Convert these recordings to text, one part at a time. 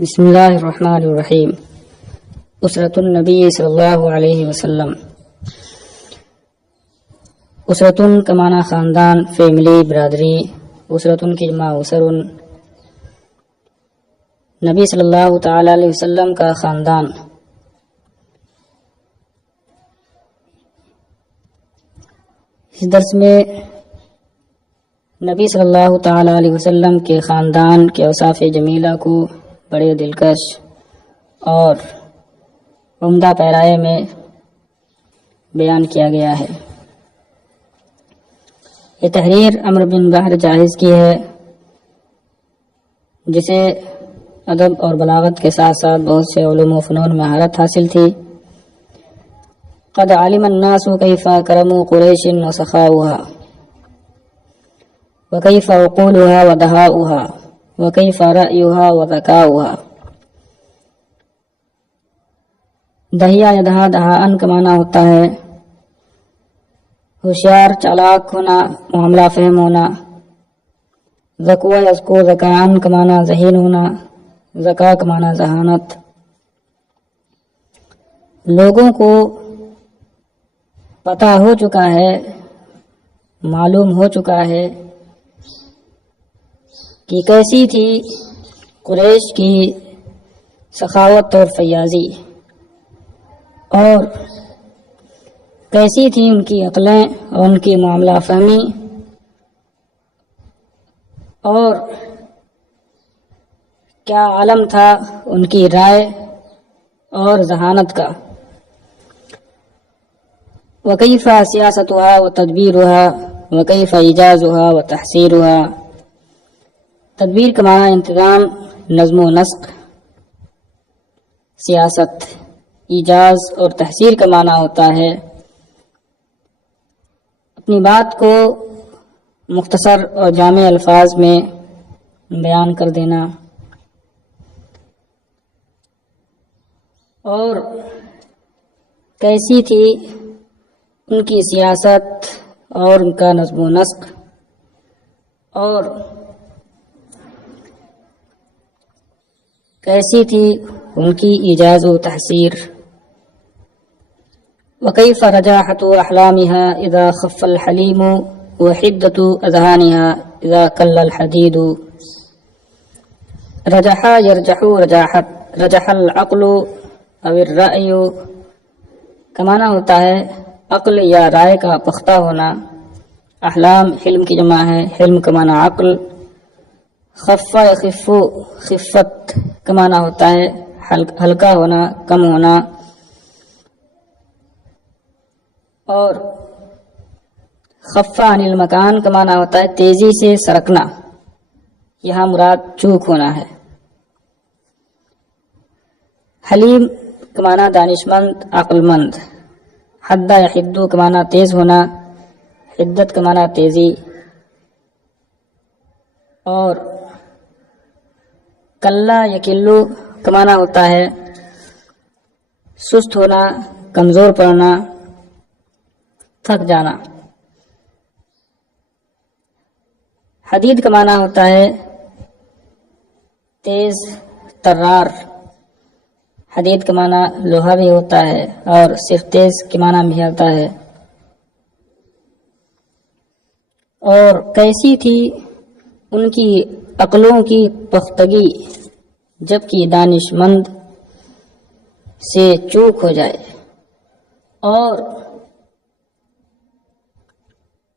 بسم اللہ الرحمن الرحیم۔ اسرۃ النبی صلی اللہ علیہ وسلم۔ اسرۃ کا معنی خاندان، فیملی، برادری۔ اسرۃ کی جمع اسر۔ نبی صلی اللہ تعالی علیہ وسلم کا خاندان۔ اس درس میں نبی صلی اللہ تعالی علیہ وسلم کے خاندان کے اوصاف جمیلہ کو بڑے دلکش اور عمدہ پیرائے میں بیان کیا گیا ہے۔ یہ تحریر عمرو بن بحر جاہز کی ہے، جسے ادب اور بلاغت کے ساتھ ساتھ بہت سے علوم و فنون میں مہارت حاصل تھی۔ قد علم الناس کیف کرموا قریش وسخاؤها وکیف عقولها ودہاؤها وکیف رأیها وذکاؤها۔ دہیا یا دہان کا معنی ہوتا ہے ہوشیار، چالاک ہونا، معاملہ فہم ہونا۔ ذکوہ یذکو ذکاءً کا معنی ذہین ہونا، ذکا کا معنی ذہانت۔ لوگوں کو پتہ ہو چکا ہے، معلوم ہو چکا ہے کہ کیسی تھی قریش کی سخاوت اور فیاضی، اور کیسی تھی ان کی عقلیں اور ان کی معاملہ فہمی، اور کیا عالم تھا ان کی رائے اور ذہانت کا۔ وکیف سیاستها وتدبیرها وکیف ایجازها وتحصیرها۔ تدبیر کا معنی انتظام، نظم و نسق۔ سیاست، ایجاز اور تحصیر کا معنی ہوتا ہے اپنی بات کو مختصر اور جامع الفاظ میں بیان کر دینا، اور کیسی تھی ان کی سیاست اور ان کا نظم و نسق، اور کیسی تھی ان کی ایجاز و تحصیر۔ وکیف رجاحت احلامها اذا خف الحلیم وحدت اذہانها اذا کل الحدید۔ رجح یرجح رجاحت، رجح العقل او الرأی کا معنی ہوتا ہے عقل یا رائے کا پختہ ہونا۔ احلام حلم کی جمع ہے، حلم کا معنی عقل۔ خف یخف، خفت کا معنی ہوتا ہے ہلکا ہونا، کم ہونا۔ اور خف عن المکان کا معنی ہوتا ہے تیزی سے سرکنا، یہاں مراد چوک ہونا ہے۔ حلیم کا معنی دانشمند، عقل مند۔ حد یحد کا معنی تیز ہونا، حدت کا معنی تیزی۔ اور کلا یکلو کا معنی ہوتا ہے سست ہونا، کمزور پڑنا، تھک جانا۔ حدید کا معنی ہوتا ہے تیز ترار۔ حدید کا معنی لوہا بھی ہوتا ہے اور صرف تیز کے معنی بھی ہوتا ہے۔ اور کیسی تھی ان کی عقلوں کی پختگی جبکہ دانش مند سے چوک ہو جائے، اور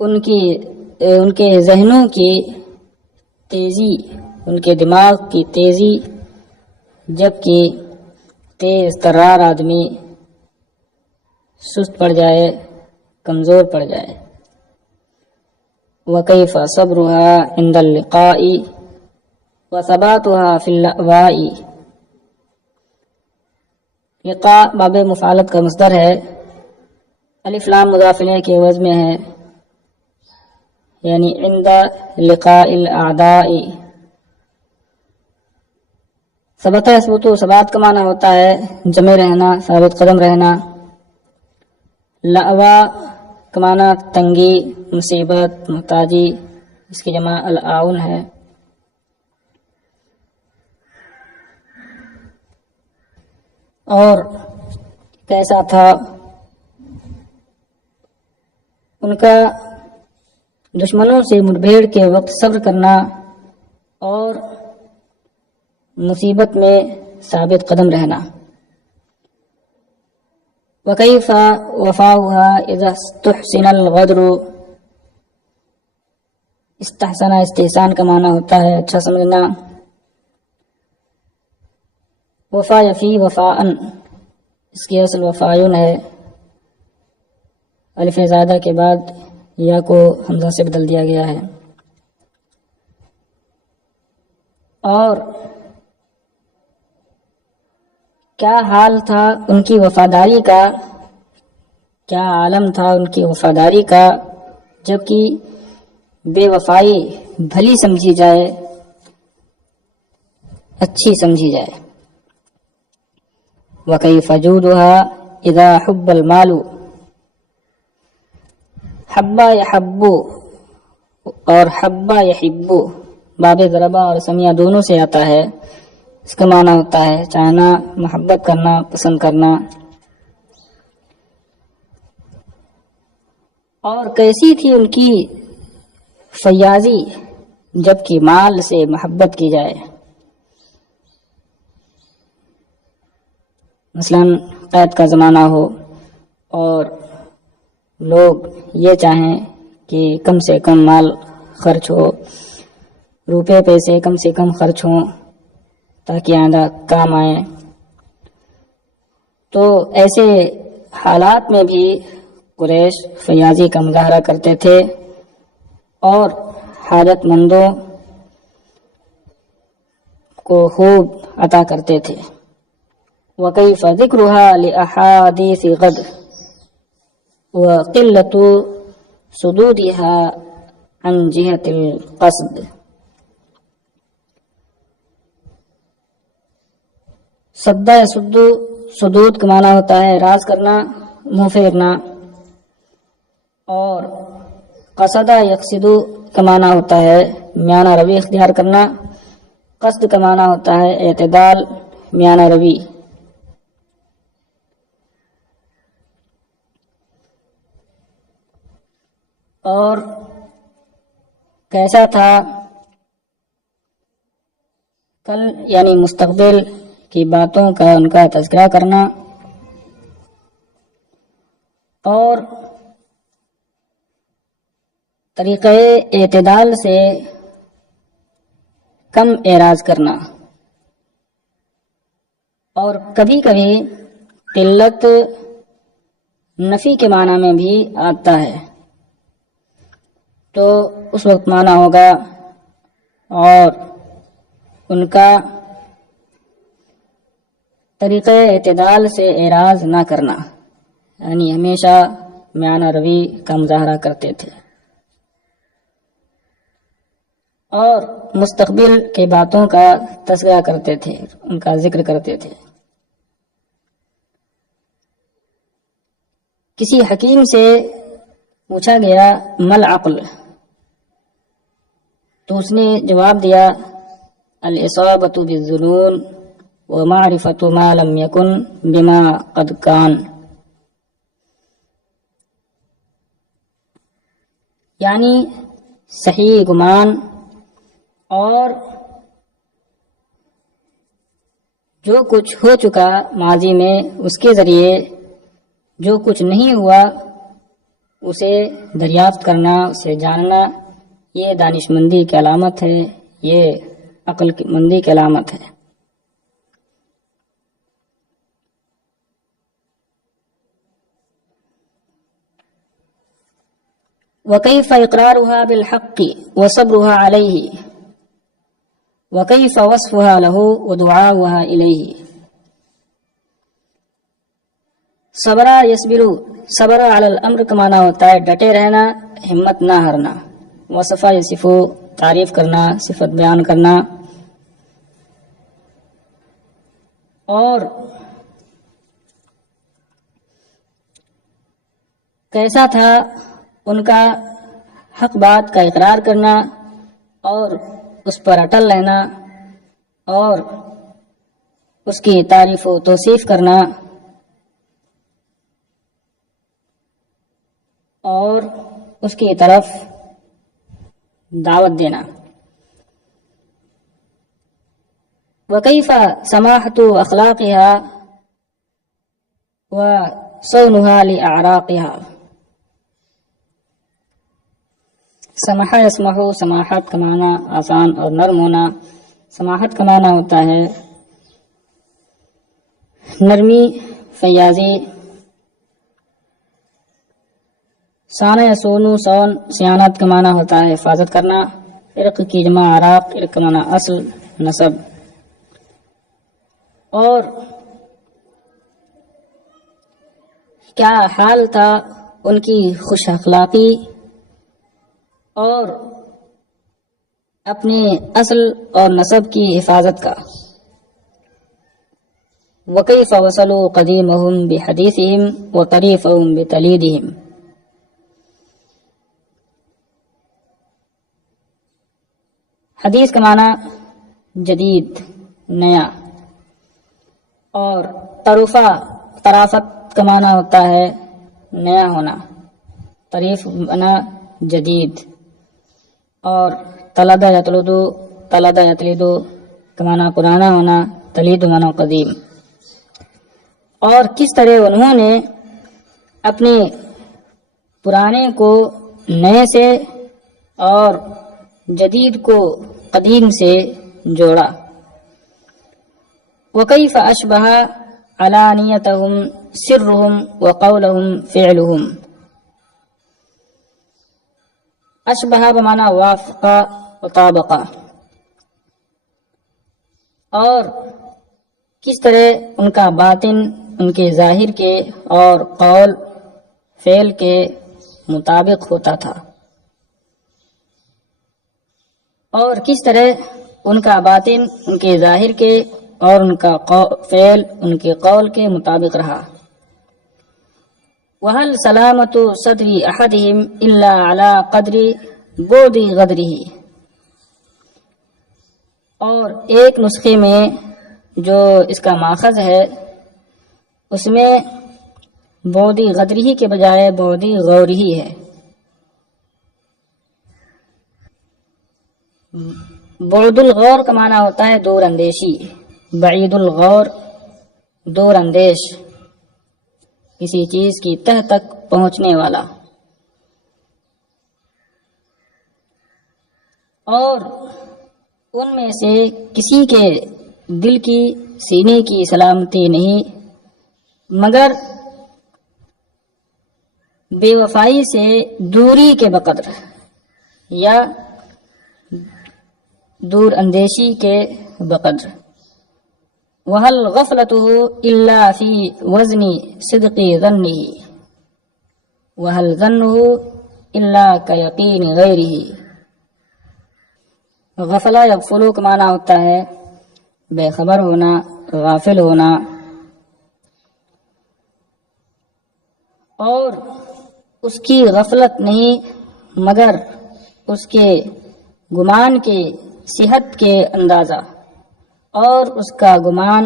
ان کے ذہنوں کی تیزی، ان کے دماغ کی تیزی جبکہ تیز ترار آدمی سست پڑ جائے، کمزور پڑ جائے۔ وکیف صبرها عند اللقاء وثباتها فی اللأواء۔ لقاء باب مفعلت کا مصدر ہے، الف لام مضاف الیہ کے عوض میں ہے، یعنی عند لقاء الاعداء۔ ثبت یثبت، ثبات کا معنی ہوتا ہے جمے رہنا، ثابت قدم رہنا۔ لأوا کا معنی تنگی، مصیبت، محتاجی، اس کی جمع الاعون ہے۔ اور کیسا تھا ان کا دشمنوں سے مٹبھیڑ کے وقت صبر کرنا اور مصیبت میں ثابت قدم رہنا. وکیف وفاؤها اذا استحسن الغدر. استحسن استحسان کا معنی ہوتا ہے اچھا سمجھنا. وفا یفی وفاءن، اس کی اصل وفایون ہے، الف زائدہ کے بعد یا کو حمزہ سے بدل دیا گیا ہے. اور کیا حال تھا ان کی وفاداری کا، کیا عالم تھا ان کی وفاداری کا، جبکہ بے وفائی بھلی سمجھی جائے، اچھی سمجھی جائے. وَكَيْفَ جُودُهَا إِذَا حُبَّ الْمَالُ. حبا یحبو اور حبا یحبو باب ضربہ اور سمیہ دونوں سے آتا ہے. اس کا معنی ہوتا ہے چاہنا، محبت کرنا، پسند کرنا. اور کیسی تھی ان کی فیاضی جبکہ مال سے محبت کی جائے. مثلا قید کا زمانہ ہو اور لوگ یہ چاہیں کہ کم سے کم مال خرچ ہو، روپے پیسے کم سے کم خرچ ہوں تاکہ آئندہ کام آئے. تو ایسے حالات میں بھی قریش فیاضی کا مظاہرہ کرتے تھے اور حاجت مندوں کو خوب عطا کرتے تھے. وَكَيْفَ ذِكْرُهَا لِأَحَادِيثِ غَدْ وَقِلَّةُ صُدُودِهَا عَنْ جِهَةِ الْقَصْدِ. صدہ صدو صدود کا معنی ہوتا ہے راز کرنا، منہ پھیرنا. اور قصدہ یقصدو کا معنی ہوتا ہے میانہ روی اختیار کرنا. قصد کا معنی ہوتا ہے اعتدال، میانہ روی. اور کیسا تھا کل یعنی مستقبل کی باتوں کا ان کا تذکرہ کرنا اور طریقۂ اعتدال سے کم اعراض کرنا. اور کبھی کبھی قلت نفی کے معنی میں بھی آتا ہے، تو اس وقت معنی ہوگا اور ان کا طریقۂ اعتدال سے اعراض نہ کرنا، یعنی ہمیشہ میانہ روی کا مظاہرہ کرتے تھے اور مستقبل کی باتوں کا تذکرہ کرتے تھے، ان کا ذکر کرتے تھے. کسی حکیم سے پوچھا گیا مل عقل، تو اس نے جواب دیا الاصابۃ بالظنون ومعرفۃ ما لم یکن بما قد کان. یعنی صحیح گمان اور جو کچھ ہو چکا ماضی میں اس کے ذریعے جو کچھ نہیں ہوا اسے دریافت کرنا، اسے جاننا، یہ دانش مندی کی علامت ہے، یہ عقل مندی کی علامت ہے. وَكَيْفَ إِقْرَارُهَا بِالْحَقِّ وَصَبْرُهَا عَلَيْهِ وَكَيْفَ وَصْفُهَا لَهُ وَدُعَاؤُهَا إِلَيْهِ. صبر یصبر، صبر علی الامر کا معنی ہوتا ہے ڈٹے رہنا، ہمت نہ ہارنا. وصف یصف، تعریف کرنا، صفت بیان کرنا. اور کیسا تھا ان کا حق بات کا اقرار کرنا اور اس پر اٹل رہنا اور اس کی تعریف و توصیف کرنا اور اس کی طرف دعوت دینا. وکیف سماحت اخلاقها وصونها لأعراقها. سماحہ یسمحو، سماحت کا معنی آسان اور نرم ہونا. سماحت کا معنی ہوتا ہے نرمی، فیاضی. سانہ یسونو، سون سیانت کا معنی ہوتا ہے حفاظت کرنا. عرق کی جمع عراق، عرق کا معنی اصل، نسب. اور کیا حال تھا ان کی خوش اخلاقی اور اپنے اصل اور نسب کی حفاظت کا. وکیف وصلوا قدیمہم بحدیثہم وطریفہم بتلیدہم. حدیث کا معنی جدید، نیا. اور طرافت کا معنی ہوتا ہے نیا ہونا. طریف معنی جدید. اور تلد یتلدو کا معنی پرانا ہونا. تلید معنی قدیم. اور کس طرح انہوں نے اپنے پرانے کو نئے سے اور جدید کو قدیم سے جوڑا. وکیف اشبہ علانیتہم سرہم وقولہم فعلہم. اشبہ بمعنی وافقہ وطابقہ. اور کس طرح ان کا باطن ان کے ظاہر کے اور قول فعل کے مطابق ہوتا تھا. اور کس طرح ان کا باطن ان کے ظاہر کے اور ان کا فعل ان کے قول کے مطابق رہا. وَهَلْ سَلَامَةُ صَدْرِ أَحَدِهِمْ إِلَّا عَلَى قَدْرِ بُعْدِ غَدْرِهِ. اور ایک نسخے میں جو اس کا ماخذ ہے اس میں بعد غدری کے بجائے بعد غوری ہے. بعد الغور کا معنی ہوتا ہے دور اندیشی. بعید الغور دور اندیش، کسی چیز کی تہ تک پہنچنے والا. اور ان میں سے کسی کے دل کی سینے کی سلامتی نہیں مگر بے وفائی سے دوری کے بقدر یا دور اندیشی کے بقدر. وَهَلْ غَفْلَتُهُ إِلَّا فِي وَزْنِ صِدْقِ ظَنِّهِ وَهَلْ ظَنُّهُ إِلَّا كَيَقِينِ غَيْرِهِ. غفلہ یغفلو کا معنی ہوتا ہے بے خبر ہونا، غافل ہونا. اور اس کی غفلت نہیں مگر اس کے گمان کے صحت کے اندازہ، اور اس کا گمان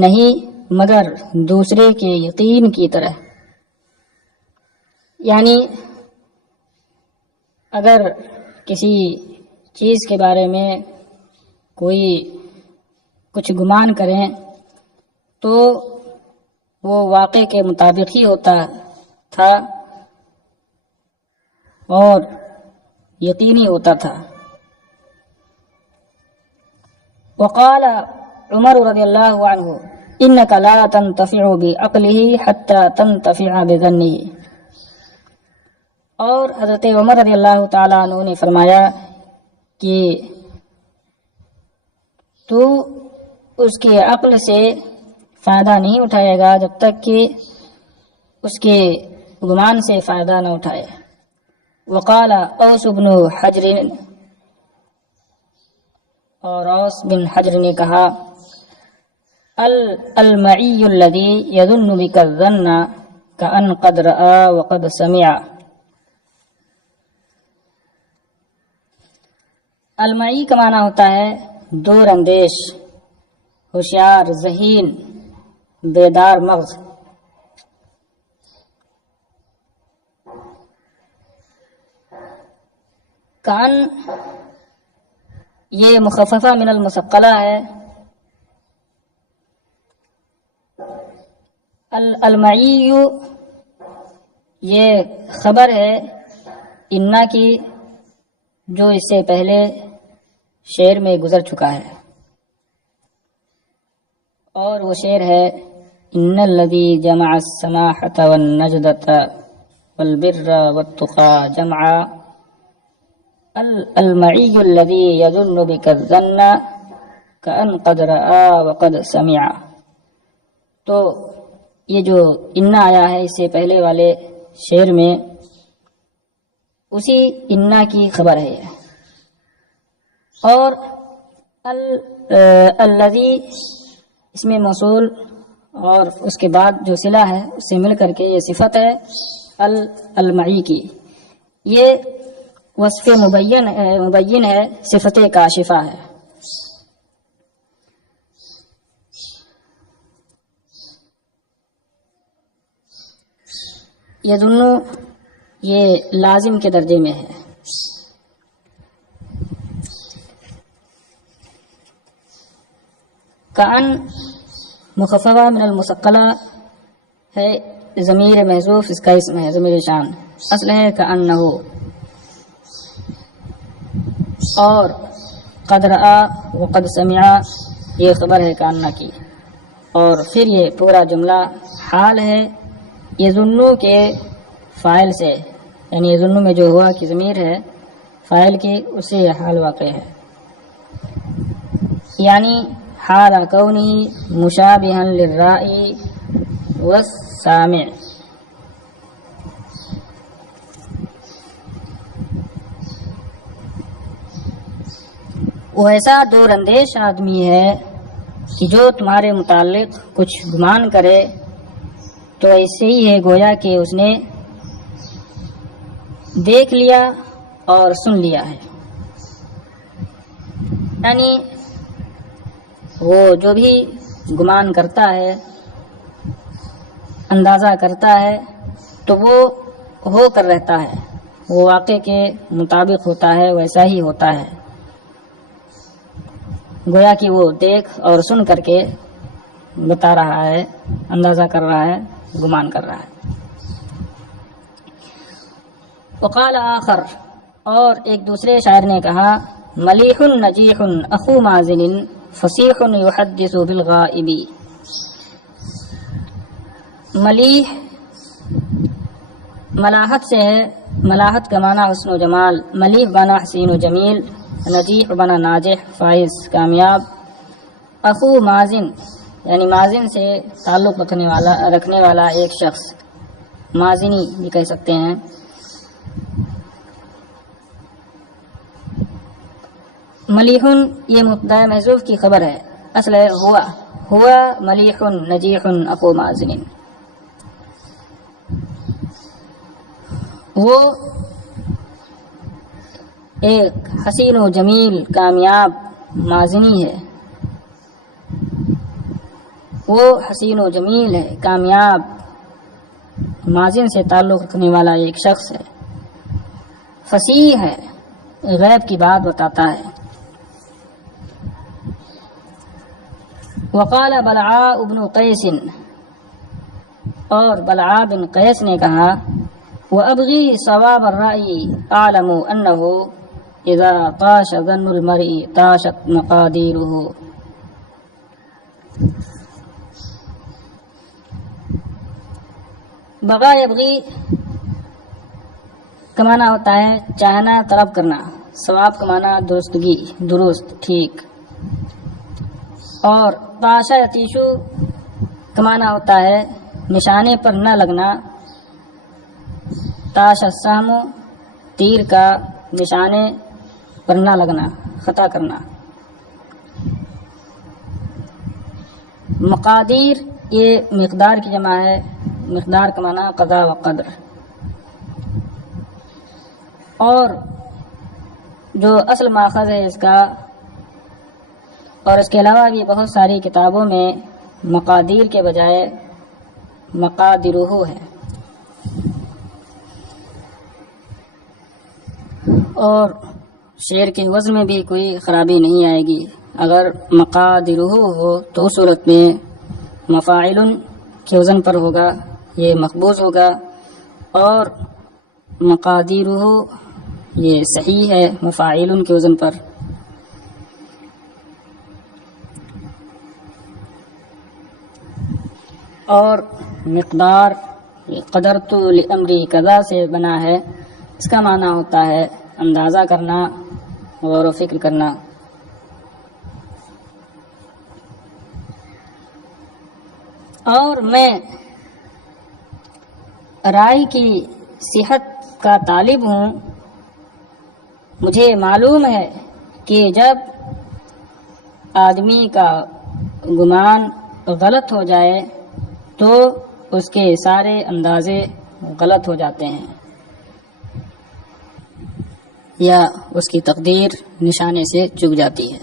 نہیں مگر دوسرے کے یقین کی طرح. یعنی اگر کسی چیز کے بارے میں کوئی کچھ گمان کریں تو وہ واقع کے مطابق ہی ہوتا تھا اور یقینی ہوتا تھا. وقال عمر رضی اللہ عنہ انک لا تنتفع بعقلہ حتی تنتفع بظنہ. اور حضرت عمر رضی اللہ تعالیٰ عنہ نے فرمایا کہ تو اس کے عقل سے فائدہ نہیں اٹھائے گا جب تک کہ اس کے گمان سے فائدہ نہ اٹھائے. وقال اوس بن حجر، اور اوس بن حجر نے کہا المعی الذی یظن بک الظن کأن قد رأى وقد سمع. المعی کا معنی ہوتا ہے دور اندیش. ہوشیار، ذہین، بیدار مغز. کان یہ مخففہ من المثقلہ ہے. المعی یہ خبر ہے انا کی جو اس سے پہلے شعر میں گزر چکا ہے، اور وہ شعر ہے ان الذی جمع السماحة والنجدة والبر والتقى جمعا المعی الذی یظن بک الظن کأن قد رآ وقد سمع. تو یہ جو انا آیا ہے اس سے پہلے والے شعر میں، اسی انا کی خبر ہے. اور الذی اس میں موصول اور اس کے بعد جو صلہ ہے اس سے مل کر کے یہ صفت ہے المعی کی. یہ وصف مبین ہے، صفت کاشفہ ہے. یظن یہ لازم کے درجے میں ہے. کان مخففہ من المثقلہ ہے، ضمیر محذوف اس کا اسم ہے، ضمیر شان. اصل ہے کأنہ. اور قد رآ وقد سمع یہ خبر ہے کأنہ کی. اور پھر یہ پورا جملہ حال ہے یظنو کے فاعل سے، یعنی یظنو میں جو ہوا کی ضمیر ہے فاعل کی، اس سے یہ حال واقع ہے. یعنی حال کونہ مشابہا للرائی والسامع. وہ ایسا دور اندیش آدمی ہے کہ جو تمہارے متعلق کچھ گمان کرے تو ایسے ہی ہے گویا کہ اس نے دیکھ لیا اور سن لیا ہے. یعنی وہ جو بھی گمان کرتا ہے، اندازہ کرتا ہے، تو وہ ہو کر رہتا ہے، وہ واقع کے مطابق ہوتا ہے، ویسا ہی ہوتا ہے. گویا کہ وہ دیکھ اور سن کر کے بتا رہا ہے، اندازہ کر رہا ہے، گمان کر رہا ہے. وقال آخر، اور ایک دوسرے شاعر نے کہا ملیح نجیح اخو مازن فصیح یحدث بالغائب. ملیح ملاحت سے ہے، ملاحت کا معنی حسن و جمال، ملیح بنا حسین و جمیل، نجیح بنا ناجح فائز کامیاب. اخو مازن یعنی مازن سے تعلق رکھنے والا ایک شخص، مازنی بھی کہہ سکتے ہیں. ملیح یہ مبتدا محذوف کی خبر ہے، اصل ہے ہوا ملیح نجیح اخو مازن. وہ ایک حسین و جمیل کامیاب مازنی ہے، وہ حسین و جمیل ہے، کامیاب مازن سے تعلق رکھنے والا ایک شخص ہے. فصیح ہے، غیب کی بات بتاتا ہے. وقال بلعاء بن قیس، اور بلعاء بن قیس نے کہا وابغی صواب الرأی اعلم انہ اذا طاش ظن المرء طاشت مقادیرہ. بغا یبغی کا معنی ہوتا ہے چاہنا، طلب کرنا. ثواب کا معنی درستگی، درست، ٹھیک. اور طاشا یتیشو کا معنی ہوتا ہے نشانے پر نہ لگنا. طاش السہم، تیر کا نشانے پر نہ لگنا، خطا کرنا. مقادیر یہ مقدار کی جمع ہے، مقدار کا معنی قضا و قدر. اور جو اصل ماخذ ہے اس کا اور اس کے علاوہ بھی بہت ساری کتابوں میں مقادیر کے بجائے مقادرہ ہے. اور شعر کے وزن میں بھی کوئی خرابی نہیں آئے گی. اگر مقادرہ ہو تو اس صورت میں مفاعل کے وزن پر ہوگا، یہ مقبوض ہوگا، اور مقادیرہ یہ صحیح ہے مفاعل کے وزن پر. اور مقدار قدرت لامری کذا سے بنا ہے، اس کا معنی ہوتا ہے اندازہ کرنا، غور و فکر کرنا. اور میں رائے کی صحت کا طالب ہوں. مجھے معلوم ہے کہ جب آدمی کا گمان غلط ہو جائے تو اس کے سارے اندازے غلط ہو جاتے ہیں یا اس کی تقدیر نشانے سے چک جاتی ہے.